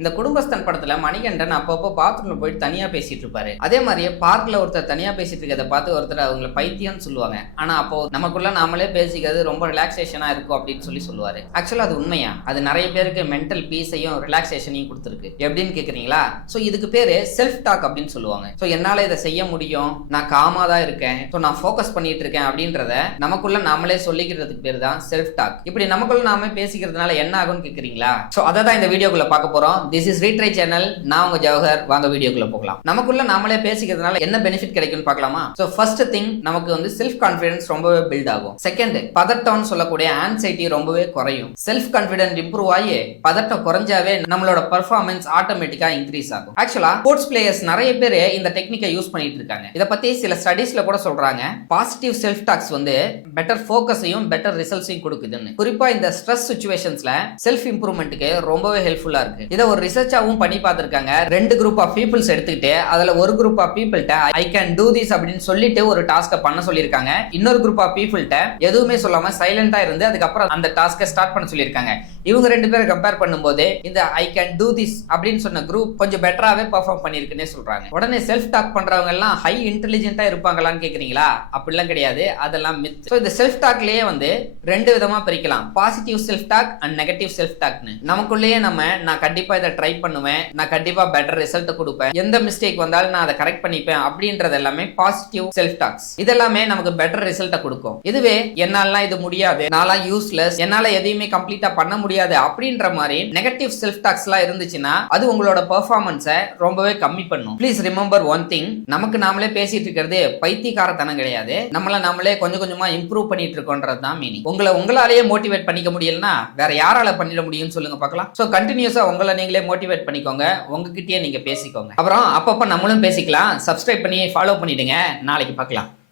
இந்த குடும்பஸ்தன் படத்துல மணிகண்டன் அப்பப்போ பாத்ரூம்ல போயிட்டு தனியா பேசிட்டு இருப்பாரு. அதே மாதிரியே பார்க்ல ஒருத்தர் தனியா பேசிட்டு இருக்கிறத பார்த்து ஒருத்தர் அவங்களை பைத்தியம்னு சொல்லுவாங்க. ஆனா அப்போ நமக்குள்ள நாமளே பேசிக்கிறது ரொம்ப ரிலாக்ஸேஷனா இருக்கும் அப்படின்னு சொல்லுவாரு. ஆக்சுவலா அது உண்மையா? அது நிறைய பேருக்கு மென்டல் பீஸையும் ரிலாக்ஸேஷனையும் கொடுத்துருக்கு. எப்படின்னு கேக்குறீங்களா? சோ இதுக்கு பேரு செல்ஃப் டாக் அப்படின்னு சொல்லுவாங்க. சோ என்னால இதை செய்ய முடியும், நான் காமா தான் இருக்கேன், சோ நான் ஃபோக்கஸ் பண்ணிட்டு இருக்கேன் அப்படின்றத நமக்குள்ள நாமளே சொல்லிக்கிறதுக்கு பேர் தான் செல்ஃப் டாக். இப்படி நமக்குள்ள நாம பேசிக்கிறதுனால என்ன ஆகும்னு கேக்குறீங்களா? சோ அதை தான் இந்த வீடியோக்குள்ள பார்க்க போறோம். This is retry channel. நான் உங்க ஜவஹர். வாங்க வீடியோக்குள்ள போகலாம். நமக்குள்ள நாமளே பேசிக்கிறதுனால என்ன பெனிஃபிட் கிடைக்கும்னு பார்க்கலாமா? சோ ஃபர்ஸ்ட் திங், நமக்கு வந்து செல்ஃப் கான்ஃபிடன்ஸ் ரொம்பவே பில்ட் ஆகும். செகண்ட், பதட்டம்னு சொல்லக்கூடிய ஆன்சைட்டி ரொம்பவே குறையும். செல்ஃப் கான்ஃபிடன்ஸ் இம்ப்ரூவ் ஆகி பதட்டம் குறைஞ்சாவே நம்மளோட பெர்ஃபார்மன்ஸ் ஆட்டோமேட்டிக்கா இன்க்ரீஸ் ஆகும். ஆக்சுவலா ஸ்போர்ட்ஸ் பிளேயர்ஸ் நிறைய பேர் இந்த டெக்னிக்கை யூஸ் பண்ணிட்டு இருக்காங்க. இத பத்தி சில ஸ்டடீஸ்ல கூட சொல்றாங்க. பாசிட்டிவ் செல்ஃப் டாக்ஸ் வந்து பெட்டர் ஃபோக்கஸையும் பெட்டர் ரிசல்ட்ஸையும் கொடுக்குதுன்னு. குறிப்பா இந்த ஸ்ட்ரெஸ் சிச்சுவேஷன்ஸ்ல செல்ஃப் இம்ப்ரூவ்மெண்ட்டுக்கு ரொம்பவே ஹெல்ப்ஃபுல்லா இருக்கு. இத ஒரு ரிசர்ச்சாவும் பண்ணி பார்த்திருக்காங்க. ரெண்டு குரூப் ஆஃப் பீப்புள்ஸ் எடுத்துக்கிட்டு அதுல ஒரு குரூப் ஆஃப் பீப்புள்ட்ட ஐ கேன் டூ திஸ் அப்படின்னு சொல்லிட்டு ஒரு டாஸ்க பண்ண சொல்லியிருக்காங்க. இன்னொரு குரூப் ஆஃப் பீப்புள்ட்ட எதுவுமே சொல்லாம சைலண்டா இருந்து அதுக்கப்புறம் அந்த டாஸ்க ஸ்டார்ட் பண்ண சொல்லியிருக்காங்க. இவங்க ரெண்டு பேரும் கம்பேர் பண்ணும்போது இந்த ஐ கேன் டூ திஸ் அப்படின்னு சொன்ன குரூப் கொஞ்சம் பெட்டராவே பெர்ஃபார்ம் பண்ணிருக்குன்னே சொல்றாங்க. உடனே செல்ஃப் டாக் பண்றவங்க எல்லாம் ஹை இன்டெலிஜென்ட்டா இருப்பாங்களான்னு கேக்குறீங்களா? அப்படிலாம் கிடையாது, அதெல்லாம் மித். சோ இந்த செல்ஃப் டாக்லயே வந்து ரெண்டு விதமா பிரிக்கலாம். Positive self talk and negative self டாக்னு. நமக்குள்ளேயே நான் கண்டிப்பா இதை ட்ரை பண்ணுவேன், நான் கண்டிப்பா பெட்டர் ரிசல்ட் கொடுப்பேன், எந்த மிஸ்டேக் வந்தாலும் நான் அதை கரெக்ட் பண்ணிப்பேன் அப்படின்றது எல்லாமே பாசிட்டிவ் செல்ஃப் டாக்ஸ். இதெல்லாமே நமக்கு பெட்டர் ரிசல்ட் கொடுக்கும். இதுவே என்னால இது முடியாது, நான்லாம் யூஸ்லெஸ், என்னால எதையுமே கம்ப்ளீட்டா பண்ண முடியாது அப்படின்ற மாதிரி நெகட்டிவ் செல்ஃப் டாக்ஸ் எல்லாம் இருந்துச்சுன்னா அது உங்களோட பெர்ஃபார்மன்ஸை ரொம்பவே கம்மி பண்ணும். ப்ளீஸ் ரிமெம்பர் ஒன் திங், நமக்கு நாமளே பேசிட்டு இருக்கிறது பைத்தியக்காரத்தனம் கிடையாது. நம்மள நாமளே கொஞ்சம் கொஞ்சமா இம்ப்ரூவ் பண்ணிட்டு இருக்கோன்றது தான் மீனிங். உங்களாலேயே மோட்டிவேட் பண்ணிக்க முடியலன்னா வேற யாரால பண்ணிட முடியும்னு சொல்லுங்க பார்க்கலாம். சோ கண்டினியூஸா உங்களை நீங்களே மோட்டிவேட் பண்ணிக்கோங்க, உங்ககிட்டயே நீங்க பேசிக்கோங்க. அப்புறம் அப்பப்ப நம்மளும் பேசிக்கலாம். சப்ஸ்கிரைப் பண்ணி ஃபாலோ பண்ணிடுங்க. நாளைக்கு பார்க்கலாம்.